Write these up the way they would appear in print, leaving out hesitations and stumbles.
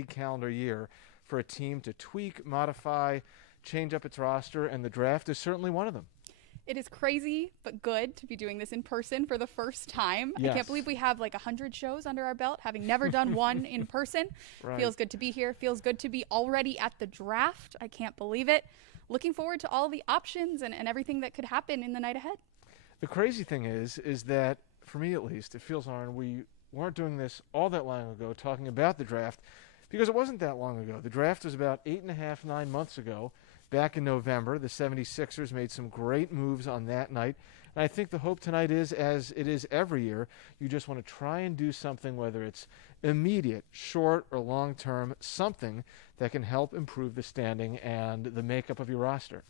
calendar year for a team to tweak, modify, change up its roster, and the draft is certainly one of them. It is crazy, but good to be doing this in person for the first time. Yes. I can't believe we have like 100 shows under our belt, having never done one in person. Right. Feels good to be here. Feels good to be already at the draft. I can't believe it. Looking forward to all the options and everything that could happen in the night ahead. The crazy thing is that, for me at least, it feels, Lauren, we weren't doing this all that long ago, talking about the draft, because it wasn't that long ago. The draft was about 8.5, 9 months ago. Back in November, the 76ers made some great moves on that night. And I think the hope tonight is, as it is every year, you just want to try and do something, whether it's immediate, short, or long-term, something that can help improve the standing and the makeup of your roster.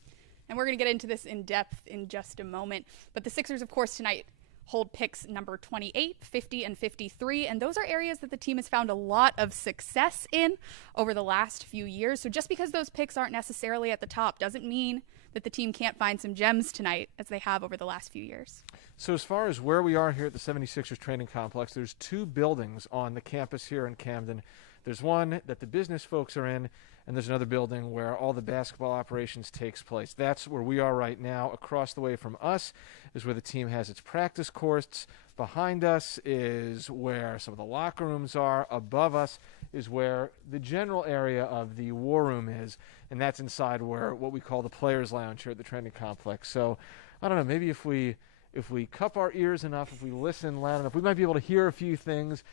And we're going to get into this in depth in just a moment. But the Sixers, of course, tonight hold picks number 28, 50, and 53. And those are areas that the team has found a lot of success in over the last few years. So just because those picks aren't necessarily at the top doesn't mean that the team can't find some gems tonight as they have over the last few years. So as far as where we are here at the 76ers training complex, there's two buildings on the campus here in Camden. There's one that the business folks are in, and there's another building where all the basketball operations takes place. That's where we are right now. Across the way from us is where the team has its practice courts. Behind us is where some of the locker rooms are. Above us is where the general area of the war room is, and that's inside where what we call the players' lounge here at the training complex. So I don't know, maybe if we cup our ears enough, if we listen loud enough, we might be able to hear a few things,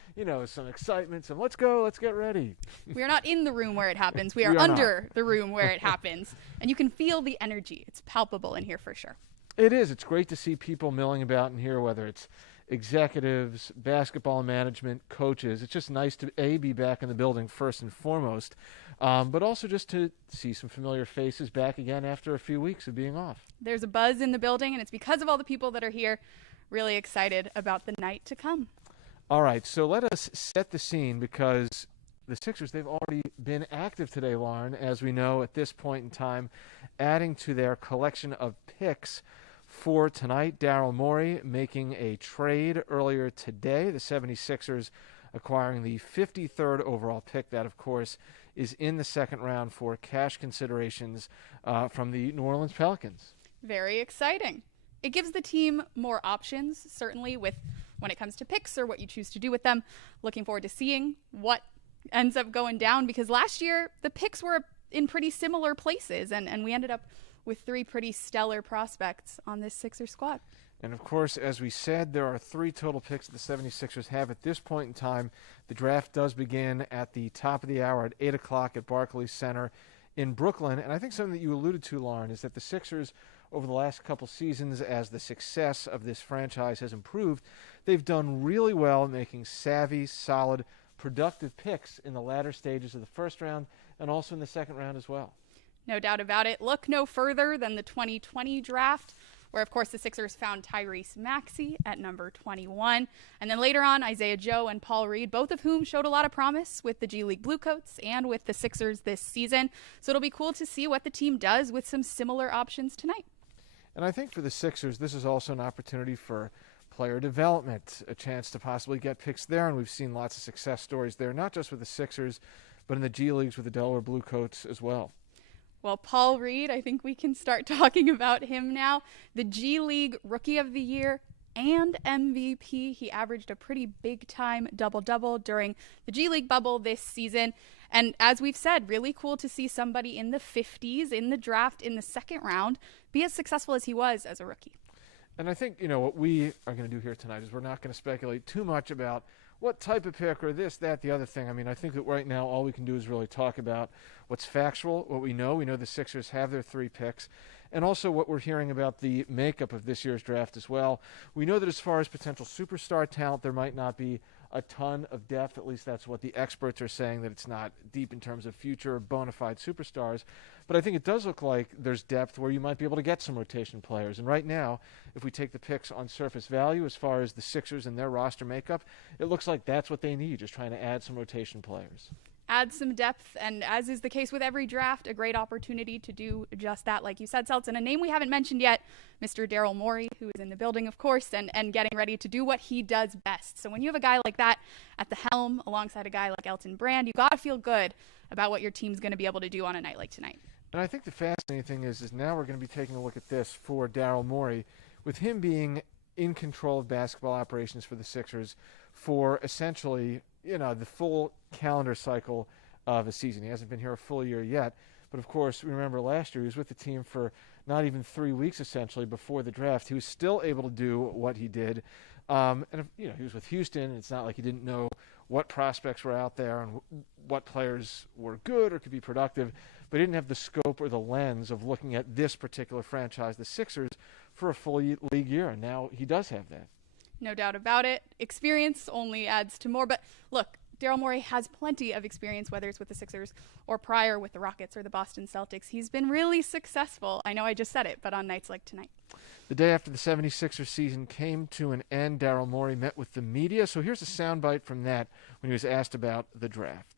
some excitement, some let's go, let's get ready. We are not in the room where it happens. We are under the room where it happens. And you can feel the energy. It's palpable in here for sure. It is. It's great to see people milling about in here, whether it's executives, basketball management, coaches. It's just nice to, be back in the building first and foremost, but also just to see some familiar faces back again after a few weeks of being off. There's a buzz in the building, and it's because of all the people that are here. Really excited about the night to come. All right, so let us set the scene, because the Sixers, they've already been active today, Lauren, as we know at this point in time, adding to their collection of picks for tonight. Daryl Morey making a trade earlier today. The 76ers acquiring the 53rd overall pick. That, of course, is in the second round for cash considerations from the New Orleans Pelicans. Very exciting. It gives the team more options, certainly, with when it comes to picks or what you choose to do with them. Looking forward to seeing what ends up going down, because last year the picks were in pretty similar places, and we ended up with three pretty stellar prospects on this Sixers squad. And, of course, as we said, there are 3 total picks that the 76ers have at this point in time. The draft does begin at the top of the hour at 8 o'clock at Barclays Center in Brooklyn. And I think something that you alluded to, Lauren, is that the Sixers, over the last couple seasons, as the success of this franchise has improved, they've done really well making savvy, solid, productive picks in the latter stages of the first round and also in the second round as well. No doubt about it. Look no further than the 2020 draft, where, of course, the Sixers found Tyrese Maxey at number 21. And then later on, Isaiah Joe and Paul Reed, both of whom showed a lot of promise with the G League Bluecoats and with the Sixers this season. So it'll be cool to see what the team does with some similar options tonight. And I think for the Sixers, this is also an opportunity for player development, a chance to possibly get picks there. And we've seen lots of success stories there, not just with the Sixers, but in the G Leagues with the Delaware Bluecoats as well. Well, Paul Reed, I think we can start talking about him now. The G League Rookie of the Year and MVP. He averaged a pretty big-time double-double during the G League bubble this season. And as we've said, really cool to see somebody in the 50s in the draft in the second round be as successful as he was as a rookie. And I think, what we are going to do here tonight is we're not going to speculate too much about what type of pick or this, that, the other thing. I mean, I think that right now all we can do is really talk about what's factual, what we know. We know the Sixers have their 3 picks, and also what we're hearing about the makeup of this year's draft as well. We know that as far as potential superstar talent, there might not be a ton of depth. At least that's what the experts are saying, that it's not deep in terms of future bona fide superstars. But I think it does look like there's depth where you might be able to get some rotation players. And right now, if we take the picks on surface value as far as the Sixers and their roster makeup, it looks like that's what they need, just trying to add some rotation players. add some depth, and as is the case with every draft, a great opportunity to do just that, like you said, Seltz. And a name we haven't mentioned yet, Mr. Daryl Morey, who is in the building, of course, and getting ready to do what he does best. So when you have a guy like that at the helm alongside a guy like Elton Brand, you got to feel good about what your team's going to be able to do on a night like tonight. And I think the fascinating thing is now we're going to be taking a look at this for Daryl Morey, with him being in control of basketball operations for the Sixers for essentially, the full calendar cycle of a season. He hasn't been here a full year yet, but of course, remember last year he was with the team for not even 3 weeks essentially before the draft. He was still able to do what he did, and he was with Houston. It's not like he didn't know what prospects were out there and what players were good or could be productive, but he didn't have the scope or the lens of looking at this particular franchise, the Sixers, for a full league year, and now he does have that. No doubt about it. Experience only adds to more, but look, Daryl Morey has plenty of experience, whether it's with the Sixers or prior with the Rockets or the Boston Celtics. He's been really successful. I know I just said it, but on nights like tonight. The day after the 76ers season came to an end, Daryl Morey met with the media. So here's a soundbite from that when he was asked about the draft.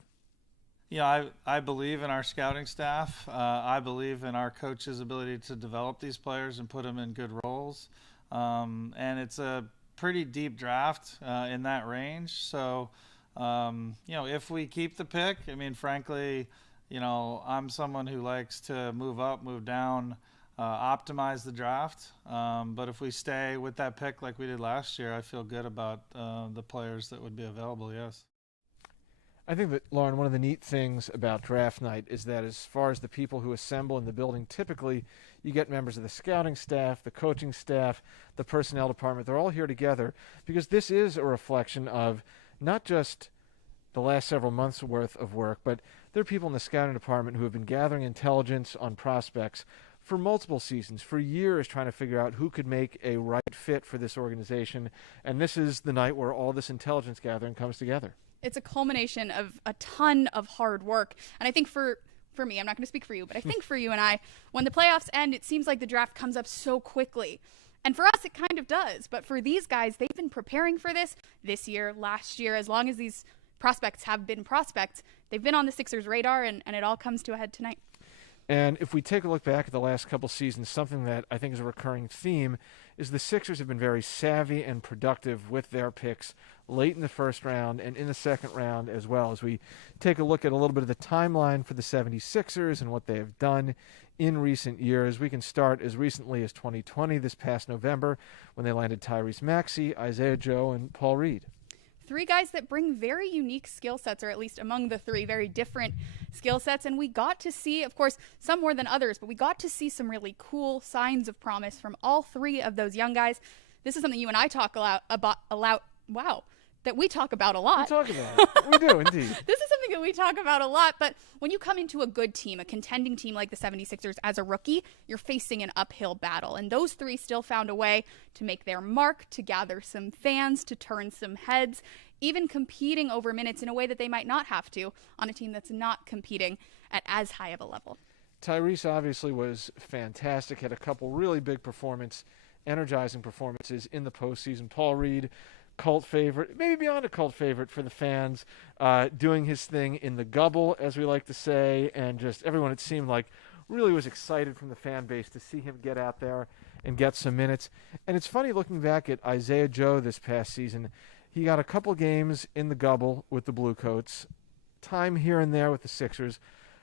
I believe in our scouting staff. I believe in our coaches' ability to develop these players and put them in good roles. And it's a pretty deep draft in that range. So, if we keep the pick, frankly, I'm someone who likes to move up, move down, optimize the draft. But if we stay with that pick like we did last year, I feel good about the players that would be available, yes. I think that, Lauren, one of the neat things about draft night is that as far as the people who assemble in the building, typically you get members of the scouting staff, the coaching staff, the personnel department. They're all here together because this is a reflection of not just the last several months' worth of work, but there are people in the scouting department who have been gathering intelligence on prospects for multiple seasons, for years, trying to figure out who could make a right fit for this organization. And this is the night where all this intelligence gathering comes together. It's a culmination of a ton of hard work. And I think for me, I'm not going to speak for you, but I think for you and I, when the playoffs end, it seems like the draft comes up so quickly. And for us, it kind of does. But for these guys, they've been preparing for this year, last year, as long as these prospects have been prospects. They've been on the Sixers' radar, and it all comes to a head tonight. And if we take a look back at the last couple seasons, something that I think is a recurring theme is the Sixers have been very savvy and productive with their picks late in the first round and in the second round as well. As we take a look at a little bit of the timeline for the 76ers and what they have done in recent years, we can start as recently as 2020, this past November, when they landed Tyrese Maxey, Isaiah Joe, and Paul Reed. Three guys that bring very unique skill sets, or at least among the three, very different skill sets. And we got to see, of course, some more than others, but we got to see some really cool signs of promise from all three of those young guys. This is something you and I talk about a lot. Wow. That we talk about a lot. We talk about it. We do, indeed. This is something that we talk about a lot, but when you come into a good team, a contending team like the 76ers as a rookie, you're facing an uphill battle. And those three still found a way to make their mark, to gather some fans, to turn some heads, even competing over minutes in a way that they might not have to on a team that's not competing at as high of a level. Tyrese obviously was fantastic, had a couple really big energizing performances in the postseason. Paul Reed, cult favorite, maybe beyond a cult favorite for the fans, doing his thing in the gubble, as we like to say, and just everyone, it seemed like, really was excited from the fan base to see him get out there and get some minutes. And it's funny looking back at Isaiah Joe this past season. He got a couple games in the gubble with the Bluecoats, time here and there with the Sixers,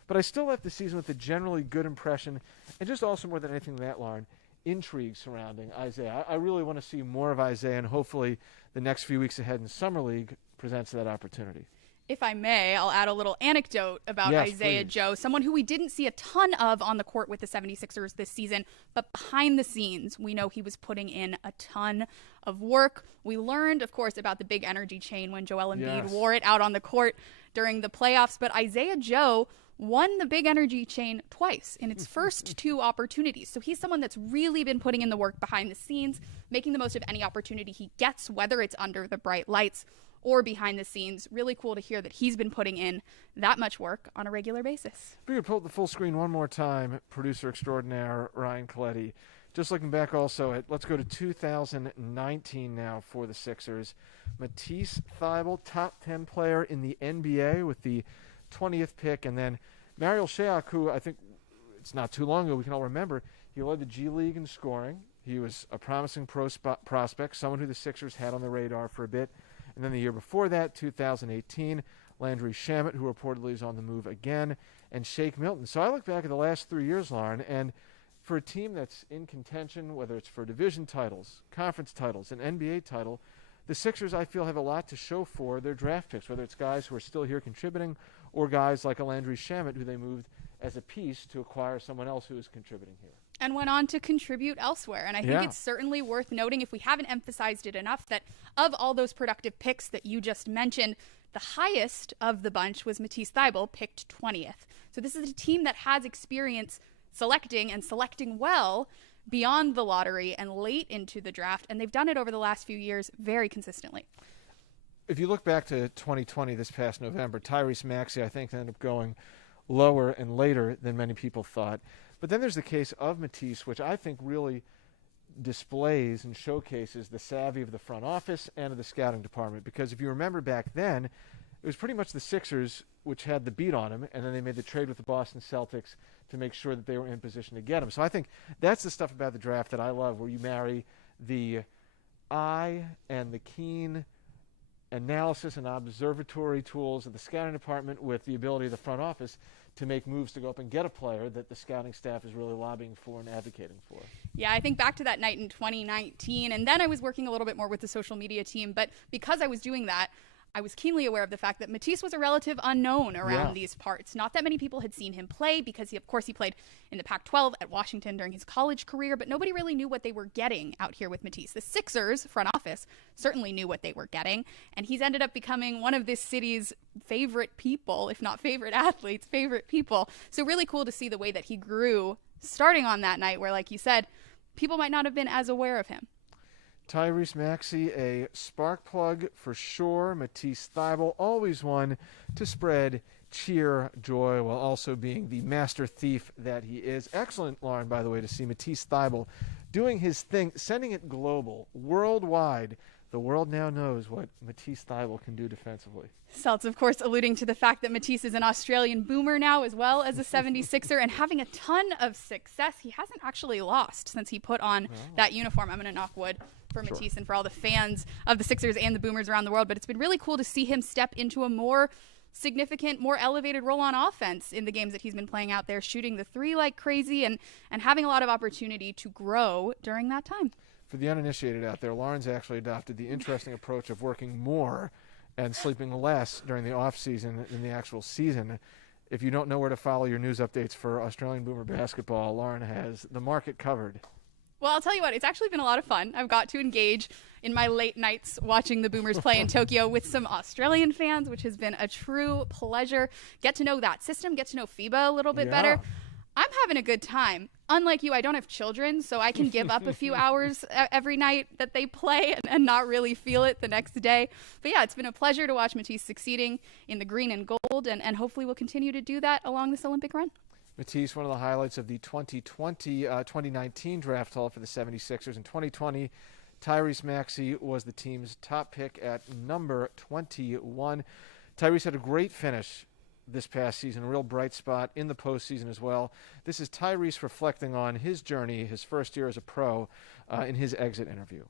but I still left the season with a generally good impression, and just also more than anything that, Lauren, intrigue surrounding Isaiah. I really want to see more of Isaiah, and hopefully the next few weeks ahead in Summer League presents that opportunity. If I may, I'll add a little anecdote about Isaiah Joe, someone who we didn't see a ton of on the court with the 76ers this season, but behind the scenes, we know he was putting in a ton of work. We learned, of course, about the big energy chain when Joel Embiid wore it out on the court during the playoffs, but Isaiah Joe won the big energy chain twice in its first two opportunities. So he's someone that's really been putting in the work behind the scenes, making the most of any opportunity he gets, whether it's under the bright lights or behind the scenes. Really cool to hear that he's been putting in that much work on a regular basis. We could pull up the full screen one more time, producer extraordinaire Ryan Coletti. Just looking back also at, let's go to 2019 now for the Sixers. Matisse Thybulle, top 10 player in the NBA with the 20th pick. And then Mariel Shayok, who I think it's not too long ago, we can all remember, he led the G League in scoring. He was a promising prospect, someone who the Sixers had on the radar for a bit. And then the year before that, 2018, Landry Shamet, who reportedly is on the move again, and Shake Milton. So I look back at the last 3 years, Lauren, and for a team that's in contention, whether it's for division titles, conference titles, an NBA title, the Sixers, I feel, have a lot to show for their draft picks, whether it's guys who are still here contributing or guys like a Landry Shamet, who they moved as a piece to acquire someone else who is contributing here. And went on to contribute elsewhere. And I think it's certainly worth noting, if we haven't emphasized it enough, that of all those productive picks that you just mentioned, the highest of the bunch was Matisse Thybulle, picked 20th. So this is a team that has experience selecting and selecting well beyond the lottery and late into the draft, and they've done it over the last few years very consistently. If you look back to 2020, this past November, Tyrese Maxey, I think, ended up going lower and later than many people thought. But then there's the case of Matisse, which I think really displays and showcases the savvy of the front office and of the scouting department. Because if you remember back then, it was pretty much the Sixers which had the beat on him, and then they made the trade with the Boston Celtics to make sure that they were in position to get him. So I think that's the stuff about the draft that I love, where you marry the eye and the keen analysis and observatory tools of the scouting department with the ability of the front office to make moves to go up and get a player that the scouting staff is really lobbying for and advocating for. Yeah, I think back to that night in 2019, and then I was working a little bit more with the social media team, but because I was doing that, I was keenly aware of the fact that Matisse was a relative unknown around these parts. Not that many people had seen him play because, of course, he played in the Pac-12 at Washington during his college career, but nobody really knew what they were getting out here with Matisse. The Sixers front office certainly knew what they were getting, and he's ended up becoming one of this city's favorite people, if not favorite athletes, favorite people. So really cool to see the way that he grew starting on that night where, like you said, people might not have been as aware of him. Tyrese Maxey, a spark plug for sure. Matisse Thybulle, always one to spread cheer, joy, while also being the master thief that he is. Excellent, Lauren, by the way, to see Matisse Thybulle doing his thing, sending it global, worldwide. The world now knows what Matisse Thybulle can do defensively. Seltz, of course, alluding to the fact that Matisse is an Australian boomer now as well as a 76er and having a ton of success. He hasn't actually lost since he put on that uniform. I'm going to knock wood for Matisse and for all the fans of the Sixers and the Boomers around the world. But it's been really cool to see him step into a more significant, more elevated role on offense in the games that he's been playing out there, shooting the three like crazy and having a lot of opportunity to grow during that time. For the uninitiated out there, Lauren's actually adopted the interesting approach of working more and sleeping less during the off season than the actual season. If you don't know where to follow your news updates for Australian Boomer basketball, Lauren has the market covered. Well, I'll tell you what, it's actually been a lot of fun. I've got to engage in my late nights watching the Boomers play in Tokyo with some Australian fans, which has been a true pleasure. Get to know that system, get to know FIBA a little bit better. I'm having a good time. Unlike you, I don't have children, so I can give up a few hours every night that they play and not really feel it the next day. But yeah, it's been a pleasure to watch Matisse succeeding in the green and gold, and hopefully we'll continue to do that along this Olympic run. Matisse, one of the highlights of the 2019 draft haul for the 76ers. In 2020, Tyrese Maxey was the team's top pick at number 21. Tyrese had a great finish this past season, a real bright spot in the postseason as well. This is Tyrese reflecting on his journey, his first year as a pro, in his exit interview.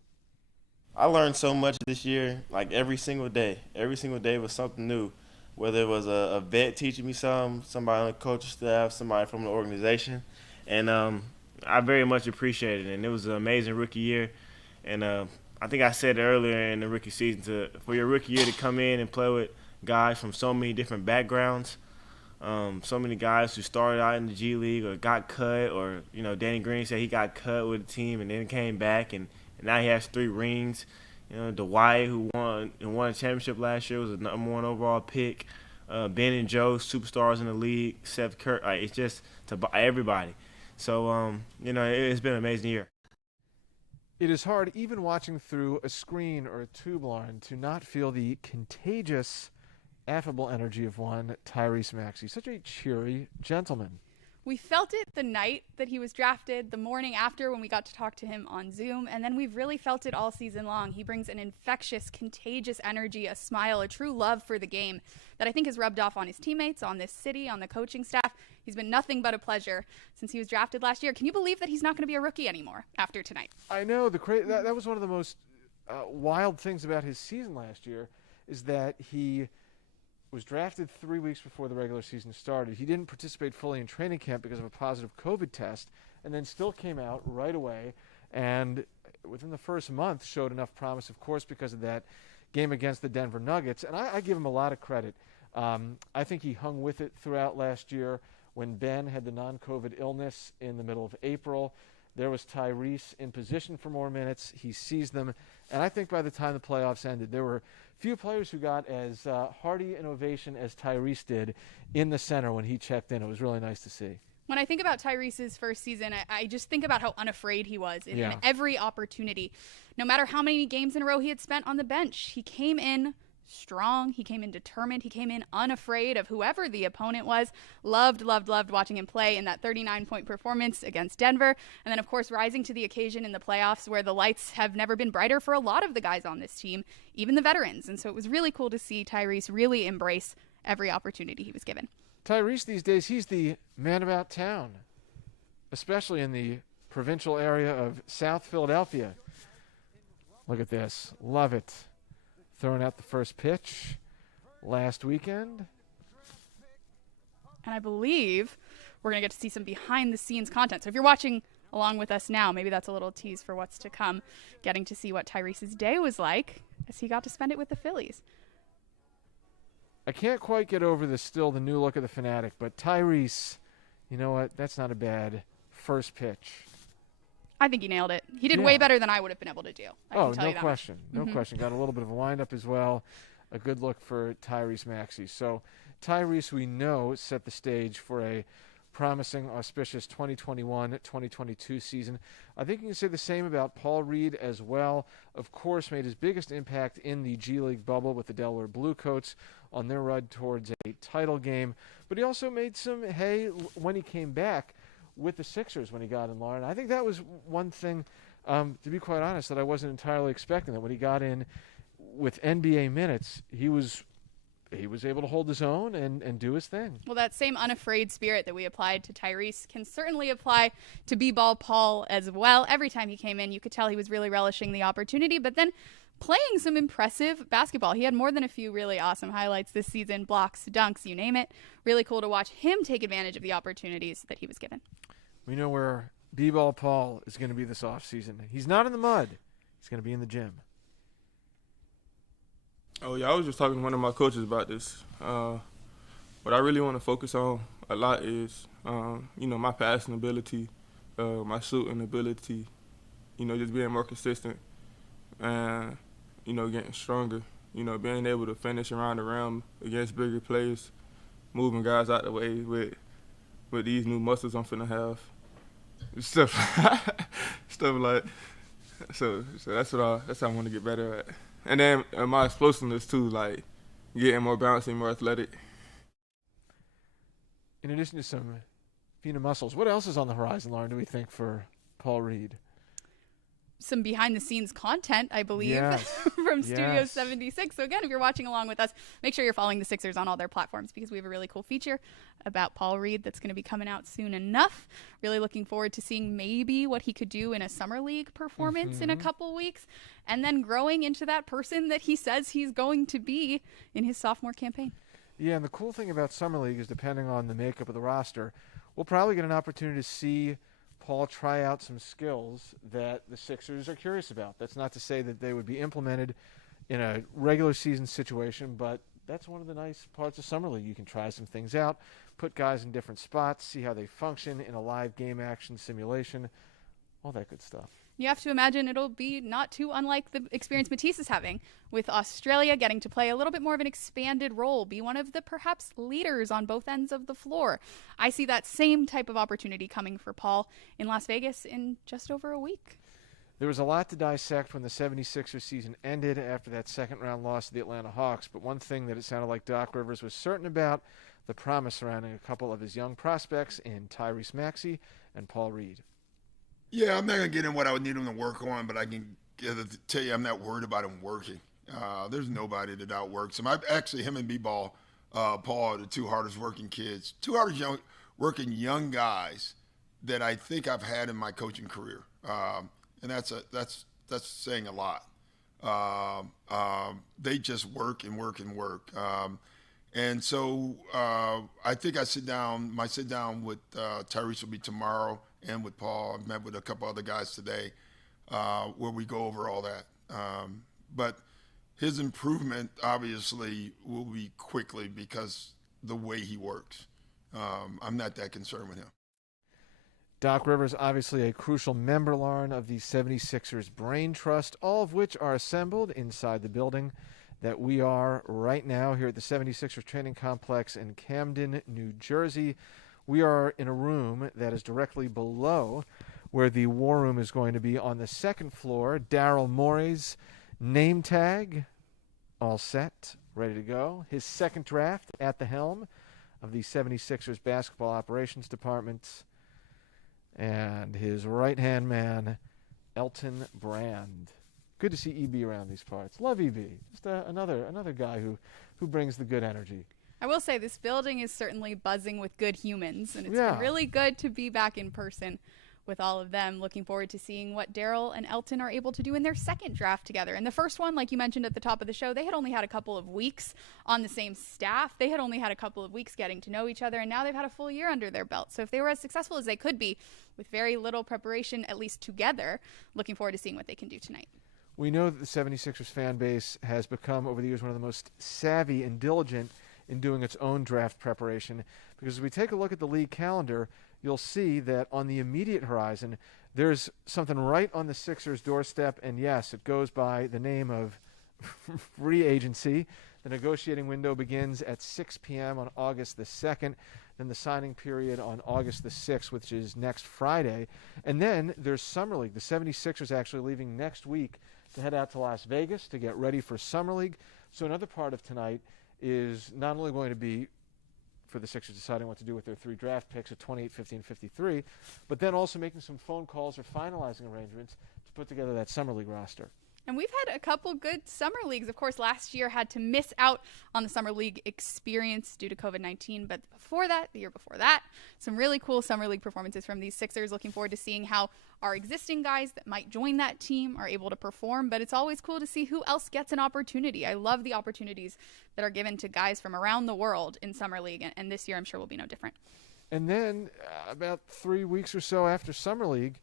I learned so much this year, like every single day. Every single day was something new, whether it was a vet teaching me somebody on the coaching staff, somebody from the organization. And I very much appreciate it. And it was an amazing rookie year. And I think I said earlier in the rookie season, for your rookie year to come in and play with guys from so many different backgrounds, so many guys who started out in the G League or got cut, or, you know, Danny Green said he got cut with the team and then came back, and now he has 3 rings. You know, Dwight, who won a championship last year, was the number 1 overall pick. Ben and Joe, superstars in the league. Seth Curry, it's just to everybody. So, you know, it's been an amazing year. It is hard, even watching through a screen or a tube line, to not feel the contagious, affable energy of one Tyrese Maxey. Such a cheery gentleman. We felt it the night that he was drafted, the morning after when we got to talk to him on Zoom, and then we've really felt it all season long. He brings an infectious, contagious energy, a smile, a true love for the game that I think has rubbed off on his teammates, on this city, on the coaching staff. He's been nothing but a pleasure since he was drafted last year. Can you believe that he's not going to be a rookie anymore after tonight? I know. That was one of the most wild things about his season last year is that he was drafted 3 weeks before the regular season started. He didn't participate fully in training camp because of a positive COVID test, and then still came out right away, and within the first month showed enough promise, of course, because of that game against the Denver Nuggets. And I give him a lot of credit. I think he hung with it throughout last year. When Ben had the non-COVID illness in the middle of April, there was Tyrese in position for more minutes. He seized them. And I think by the time the playoffs ended, there were few players who got as hearty an ovation as Tyrese did in the center when he checked in. It was really nice to see. When I think about Tyrese's first season, I just think about how unafraid he was in every opportunity. No matter how many games in a row he had spent on the bench, he came in strong, he came in determined, he came in unafraid of whoever the opponent was. Loved watching him play in that 39-point performance against Denver. And then, of course, rising to the occasion in the playoffs where the lights have never been brighter for a lot of the guys on this team, even the veterans. And so it was really cool to see Tyrese really embrace every opportunity he was given. Tyrese these days, he's the man about town, especially in the provincial area of South Philadelphia. Look at this. Love it. Throwing out the first pitch last weekend. And I believe we're going to get to see some behind-the-scenes content. So if you're watching along with us now, maybe that's a little tease for what's to come, getting to see what Tyrese's day was like as he got to spend it with the Phillies. I can't quite get over the new look of the Fanatic, but Tyrese, you know what? That's not a bad first pitch. I think he nailed it. He did way better than I would have been able to do. No question. No question. Got a little bit of a windup as well. A good look for Tyrese Maxey. So Tyrese, we know, set the stage for a promising, auspicious 2021-2022 season. I think you can say the same about Paul Reed as well. Of course, made his biggest impact in the G League bubble with the Delaware Bluecoats on their run towards a title game. But he also made some hay when he came back with the Sixers when he got in, Lauren. I think that was one thing, to be quite honest, that I wasn't entirely expecting, that when he got in with NBA minutes, he was able to hold his own and do his thing. Well, that same unafraid spirit that we applied to Tyrese can certainly apply to B-Ball Paul as well. Every time he came in, you could tell he was really relishing the opportunity, but then playing some impressive basketball. He had more than a few really awesome highlights this season, blocks, dunks, you name it. Really cool to watch him take advantage of the opportunities that he was given. We know where B-Ball Paul is going to be this offseason. He's not in the mud. He's going to be in the gym. Oh, yeah, I was just talking to one of my coaches about this. What I really want to focus on a lot is, my passing ability, my shooting ability, just being more consistent and, getting stronger, being able to finish around the rim against bigger players, moving guys out the way with these new muscles I'm finna have. Stuff like so that's how I want to get better at. And then my explosiveness too, like getting more bouncy, more athletic. In addition to some Fina muscles, what else is on the horizon, Lauren, do we think, for Paul Reed? Some behind-the-scenes content, I believe, from Studio 76. So again, if you're watching along with us, make sure you're following the Sixers on all their platforms because we have a really cool feature about Paul Reed that's going to be coming out soon enough. Really looking forward to seeing maybe what he could do in a summer league performance in a couple weeks, and then growing into that person that he says he's going to be in his sophomore campaign. Yeah, and the cool thing about summer league is, depending on the makeup of the roster, we'll probably get an opportunity to see Paul try out some skills that the Sixers are curious about. That's not to say that they would be implemented in a regular season situation, but that's one of the nice parts of summer league. You can try some things out, put guys in different spots, see how they function in a live game action simulation, all that good stuff. You have to imagine it'll be not too unlike the experience Matisse is having with Australia, getting to play a little bit more of an expanded role, be one of the perhaps leaders on both ends of the floor. I see that same type of opportunity coming for Paul in Las Vegas in just over a week. There was a lot to dissect when the 76ers season ended after that second-round loss to the Atlanta Hawks, but one thing that it sounded like Doc Rivers was certain about, the promise surrounding a couple of his young prospects in Tyrese Maxey and Paul Reed. Yeah, I'm not going to get in what I would need him to work on, but I can tell you I'm not worried about him working. There's nobody that outworks him. Actually, him and B-Ball, Paul, are the two hardest working kids, two hardest working young guys that I think I've had in my coaching career. And that's saying a lot. They just work and work and work. And so I think my sit down with Tyrese will be tomorrow, and with Paul. I've met with a couple other guys today where we go over all that. But his improvement obviously will be quickly because the way he works. I'm not that concerned with him. Doc Rivers, obviously a crucial member, Lauren, of the 76ers Brain Trust, all of which are assembled inside the building that we are right now here at the 76ers Training Complex in Camden, New Jersey. We are in a room that is directly below where the war room is going to be on the second floor. Daryl Morey's name tag, all set, ready to go. His second draft at the helm of the 76ers Basketball Operations Department. And his right-hand man, Elton Brand. Good to see EB around these parts. Love EB. Just another guy who brings the good energy. I will say this building is certainly buzzing with good humans, and it's been really good to be back in person with all of them. Looking forward to seeing what Daryl and Elton are able to do in their second draft together. And the first one, like you mentioned at the top of the show, they had only had a couple of weeks on the same staff. They had only had a couple of weeks getting to know each other, and now they've had a full year under their belt. So if they were as successful as they could be with very little preparation, at least together, looking forward to seeing what they can do tonight. We know that the 76ers fan base has become, over the years, one of the most savvy and diligent in doing its own draft preparation, because as we take a look at the league calendar, you'll see that on the immediate horizon, there's something right on the Sixers' doorstep, and yes, it goes by the name of free agency. The negotiating window begins at 6 p.m. on August the 2nd, then the signing period on August the 6th, which is next Friday, and then there's Summer League. The 76ers actually leaving next week to head out to Las Vegas to get ready for Summer League. So another part of tonight is not only going to be for the Sixers deciding what to do with their three draft picks at 28, 50, and 53, but then also making some phone calls or finalizing arrangements to put together that Summer League roster. And we've had a couple good summer leagues. Of course, last year had to miss out on the summer league experience due to COVID-19. But before that, the year before that, some really cool summer league performances from these Sixers. Looking forward to seeing how our existing guys that might join that team are able to perform. But it's always cool to see who else gets an opportunity. I love the opportunities that are given to guys from around the world in summer league. And this year, I'm sure will be no different. And then about 3 weeks or so after summer league,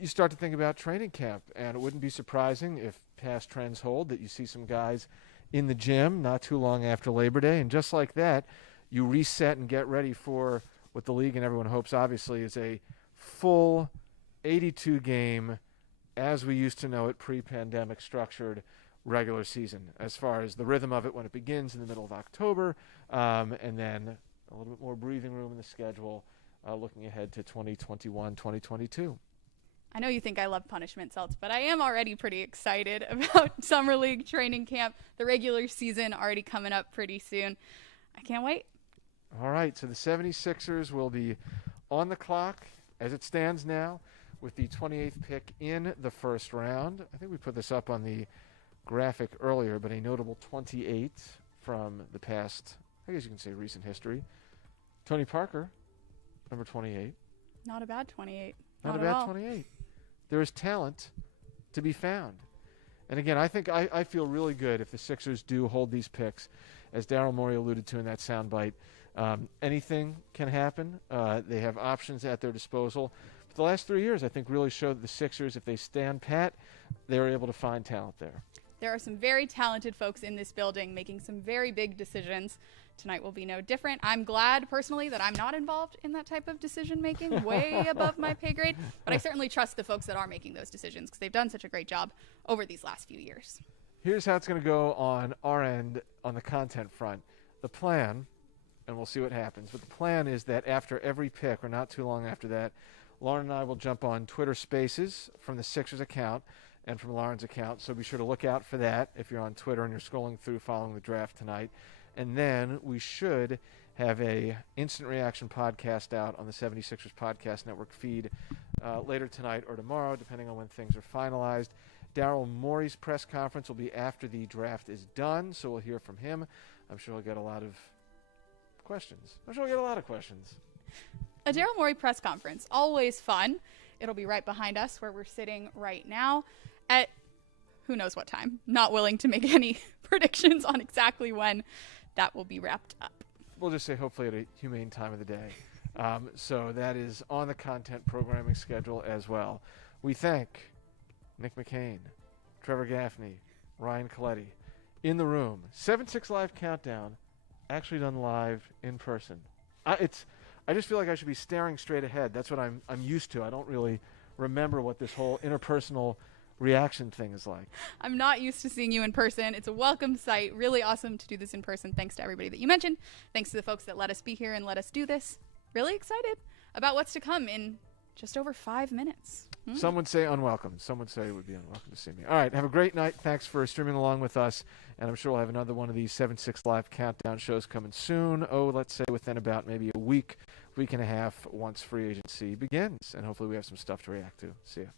you start to think about training camp, and it wouldn't be surprising if past trends hold that you see some guys in the gym not too long after Labor Day, and just like that, you reset and get ready for what the league and everyone hopes, obviously, is a full 82-game, as we used to know it, pre-pandemic structured regular season, as far as the rhythm of it when it begins in the middle of October, and then a little bit more breathing room in the schedule looking ahead to 2021, 2022. I know you think I love punishment, Celts, but I am already pretty excited about Summer League training camp, the regular season already coming up pretty soon. I can't wait. All right, so the 76ers will be on the clock as it stands now with the 28th pick in the first round. I think we put this up on the graphic earlier, but a notable 28 from the past, I guess you can say recent history. Tony Parker, number 28. Not a bad 28. Not a bad 28. There is talent to be found. And again, I feel really good if the Sixers do hold these picks. As Daryl Morey alluded to in that soundbite, anything can happen. They have options at their disposal. But the last 3 years, I think, really showed that the Sixers, if they stand pat, they were able to find talent there. There are some very talented folks in this building making some very big decisions. Tonight will be no different. I'm glad, personally, that I'm not involved in that type of decision-making, way above my pay grade. But I certainly trust the folks that are making those decisions because they've done such a great job over these last few years. Here's how it's going to go on our end on the content front. The plan, and we'll see what happens, but the plan is that after every pick, or not too long after that, Lauren and I will jump on Twitter Spaces from the Sixers account and from Lauren's account, so be sure to look out for that if you're on Twitter and you're scrolling through following the draft tonight. And then we should have a instant reaction podcast out on the 76ers Podcast Network feed later tonight or tomorrow, depending on when things are finalized. Daryl Morey's press conference will be after the draft is done, so we'll hear from him. I'm sure he'll get a lot of questions. A Daryl Morey press conference, always fun. It'll be right behind us where we're sitting right now at who knows what time. Not willing to make any predictions on exactly when that will be wrapped up. We'll just say hopefully at a humane time of the day. So that is on the content programming schedule as well. We thank Nick McCain, Trevor Gaffney, Ryan Coletti in the room. 7-6 Live Countdown, actually done live in person. I just feel like I should be staring straight ahead. That's what I'm used to. I don't really remember what this whole interpersonal reaction thing is like. I'm not used to seeing you in person. It's a welcome sight. Really awesome to do this in person. Thanks to everybody that you mentioned. Thanks to the folks that let us be here and let us do this. Really excited about what's to come in just over 5 minutes. Some would say unwelcome. Some would say it would be unwelcome to see me. All right, have a great night. Thanks for streaming along with us. And I'm sure we'll have another one of these 7-6 Live Countdown shows coming soon. Let's say within about maybe a week and a half once free agency begins. And hopefully we have some stuff to react to. See ya.